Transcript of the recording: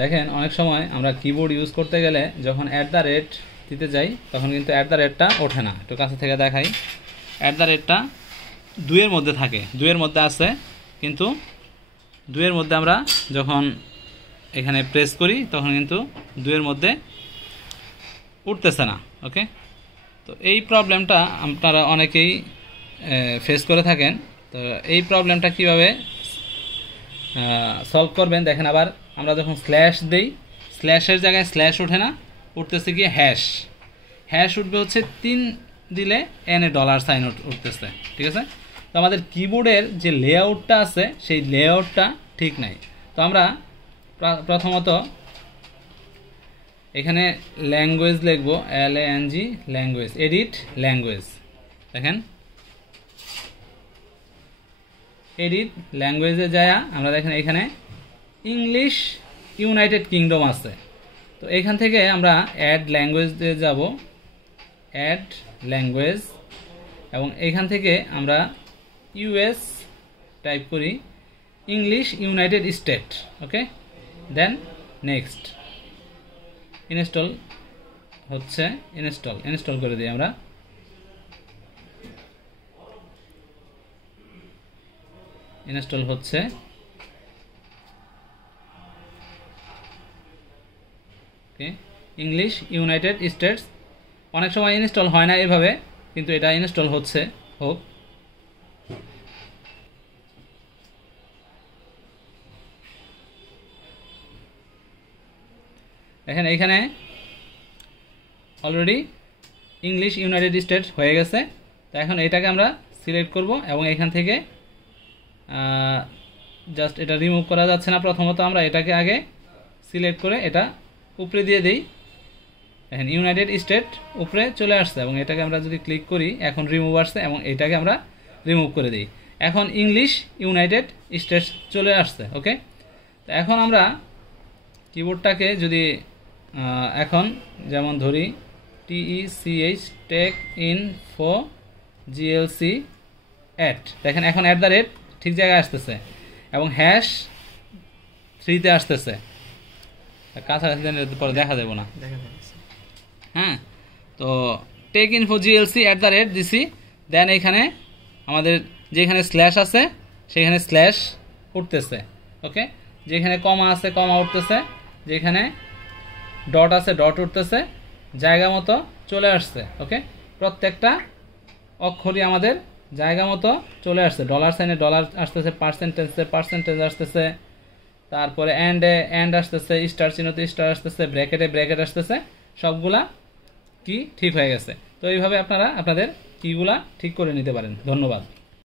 দেখেন অনেক সময় আমরা কিবোর্ড ইউজ করতে গেলে যখন @ দিতে যাই তখন কিন্তু টা ওঠে না। একটু কাছে থেকে দেখাই, টা 2-এর মধ্যে থাকে, 2-এর মধ্যে আছে, কিন্তু 2-এর মধ্যে আমরা যখন এখানে প্রেস করি তখন কিন্তু 2-এর মধ্যে উঠতেছে না। ওকে, তো এই প্রবলেমটা আপনারা অনেকেই ফেস করে থাকেন। তো এই প্রবলেমটা কিভাবে সলভ করবেন দেখেন। আবার আমরা যখন স্ল্যাশ দেই, স্ল্যাশের জায়গায় স্ল্যাশ ওঠে না, উঠতেছে গিয়ে হ্যাশ উঠবে হচ্ছে 3 দিলে এনে $সাইন উঠতেছে। ঠিক আছে, তো আমাদের কিবোর্ডের যে লেআউটটা আছে সেই লেআউটটা ঠিক নাই। তো আমরা প্রথমত এখানে ল্যাঙ্গুয়েজ লিখব, LANG ল্যাঙ্গুয়েজ, এডিট ল্যাঙ্গুয়েজ। দেখেন এডিট ল্যাঙ্গুয়েজে যায় আমরা দেখেন এখানে ইংলিশ ইউনাইটেড কিংডম আছে। তো এখান থেকে আমরা অ্যাড ল্যাঙ্গুয়েজ দিয়ে যাব, অ্যাড ল্যাঙ্গুয়েজ, এবং এখান থেকে আমরা US টাইপ করি, ইংলিশ ইউনাইটেড স্টেট। ওকে, দেন নেক্সট ইনস্টল হচ্ছে, ইনস্টল করে দিই আমরা। ইনস্টল হচ্ছে, ওকে, ইংলিশ ইউনাইটেড স্টেটস। অনেক সময় ইনস্টল হয় না এভাবে, কিন্তু এটা ইনস্টল হচ্ছে, হোক। দেখেন এইখানে অলরেডি ইংলিশ ইউনাইটেড স্টেটস হয়ে গেছে। তো এখন এটাকে আমরা সিলেক্ট করব এবং এখান থেকে জাস্ট এটা রিমুভ করা যাচ্ছে না। প্রথমত আমরা এটাকে আগে সিলেক্ট করে এটা উপরে দিয়ে দিই। দেখেন ইউনাইটেড স্টেট উপরে চলে আসছে এবং এটাকে আমরা যদি ক্লিক করি এখন রিমুভ আসছে এবং এটাকে আমরা রিমুভ করে দিই। এখন ইংলিশ ইউনাইটেড স্টেটস চলে আসছে। ওকে, তো এখন আমরা কিবোর্ডটাকে যদি এখন যেমন ধরি TECH টেক ইনফো GLC @, দেখেন এখন @ ঠিক জায়গায় আসতেছে এবং #3-তে আসতেছে। কাছাকাছি পরে দেখা যাবে না। হ্যাঁ, তো টেক ইনফো GLC @ দিছি। দেন এখানে আমাদের যেখানে স্ল্যাশ আছে সেখানে স্ল্যাশ উঠতেছে। ওকে, যেখানে কমা আছে কমা উঠতেছে, যেখানে ডট আছে ডট উঠতেছে, জায়গা মতো চলে আসছে। ওকে, প্রত্যেকটা অক্ষরই আমাদের জায়গা মতো চলে আসছে। $সাইনে ডলার আসতেছে, পার্সেন্টেজ আসতেছে, তারপরে এন্ড আসতেছে, স্টার চিহ্নতে স্টার আসতেছে, ব্র্যাকেটে ব্র্যাকেট আসতেছে, সবগুলা কি ঠিক হয়ে গেছে। তো এইভাবে আপনারা আপনাদের কিগুলা ঠিক করে নিতে পারেন। ধন্যবাদ।